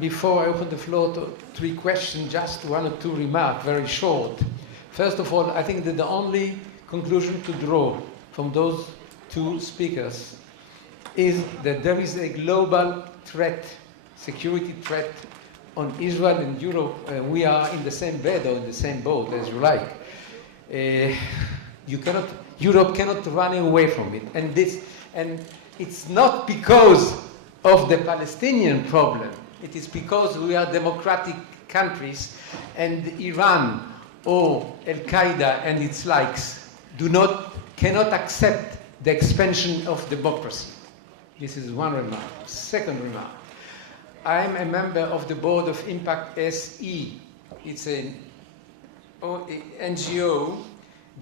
before I open the floor to 3 questions, just 1 or 2 remarks, very short. First of all, I think that the only conclusion to draw from those 2 speakers is that there is a global threat, security threat on Israel and Europe. We are in the same bed or in the same boat, as you like. Europe cannot run away from it. And it's not because of the Palestinian problem. It is because we are democratic countries, and Iran or Al-Qaeda and its likes cannot accept the expansion of democracy. This is one remark. Second remark, I'm a member of the board of Impact SE. It's an NGO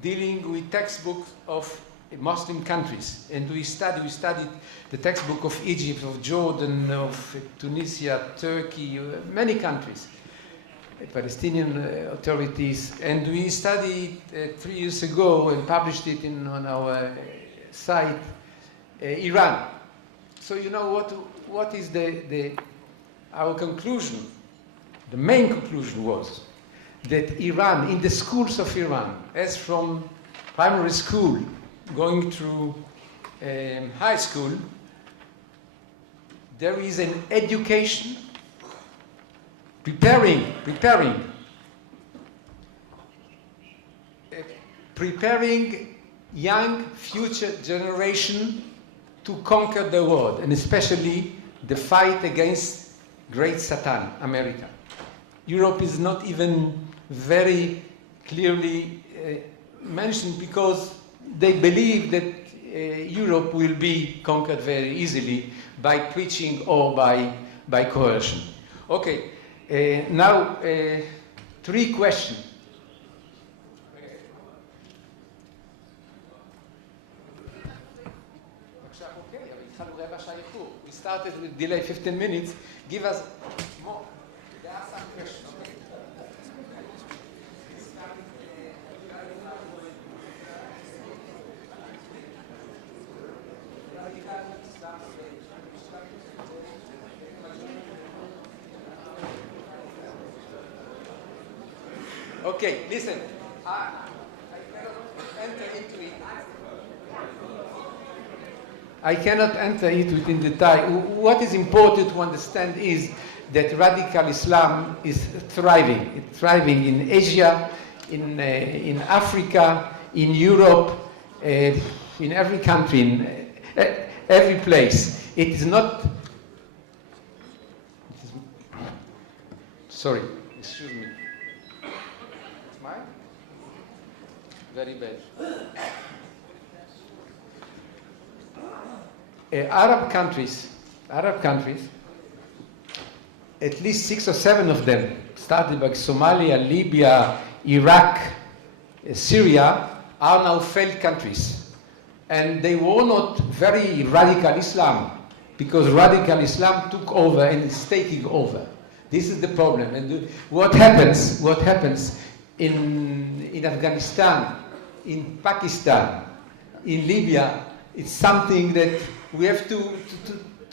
dealing with textbooks of Muslim countries, and we studied the textbook of Egypt, of Jordan, of Tunisia, Turkey, many countries, Palestinian authorities, and we studied 3 years ago and published it on our site, Iran. So you know what is our conclusion? The main conclusion was that Iran, in the schools of Iran, as from primary school going through high school, there is an education preparing young future generation to conquer the world, and especially the fight against great Satan, America. Europe is not even very clearly mentioned because they believe that Europe will be conquered very easily by preaching or by coercion. Okay, now 3 questions. We started with delay 15 minutes. Give us more. There are some questions. Okay, listen. I cannot enter into it in detail. What is important to understand is that radical Islam is thriving. It's thriving in Asia, in Africa, in Europe, in every country, in every place. It is not. Sorry, excuse me. Mine? Very bad. Arab countries, at least 6 or 7 of them, started by Somalia, Libya, Iraq, Syria, are now failed countries. And they were not very radical Islam, because radical Islam took over and is taking over. This is the problem. And what happens in Afghanistan, in Pakistan, in Libya, it's something that we have to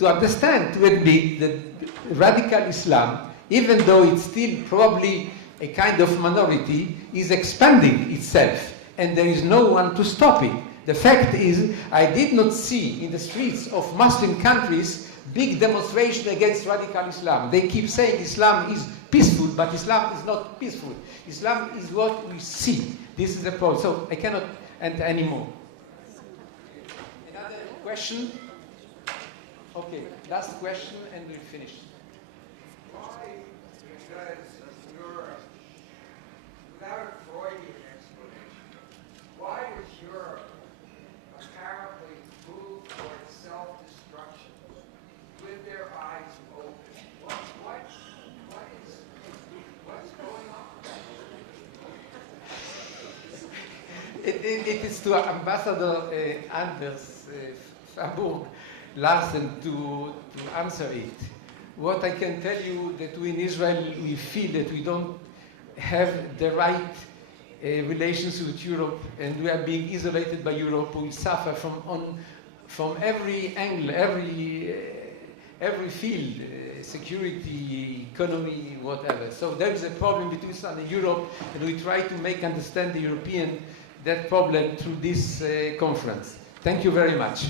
understand, to admit that radical Islam, even though it's still probably a kind of minority, is expanding itself, and there is no one to stop it. The fact is, I did not see in the streets of Muslim countries big demonstration against radical Islam. They keep saying Islam is peaceful, but Islam is not peaceful. Islam is what we see. This is the problem. So I cannot enter anymore. Another question? Okay, last question and we'll finish. Why, because Europe, without a Freudian explanation, why does Europe apparently move towards self-destruction with their eyes open? What's going on? It is to Ambassador Anders Fabur Larsen to answer it. What I can tell you that we in Israel, we feel that we don't have the right relations with Europe, and we are being isolated by Europe. We suffer from every angle, every field, security, economy, whatever. So there is a problem between Israel and Europe, and we try to make understand the European that problem through this conference. Thank you very much.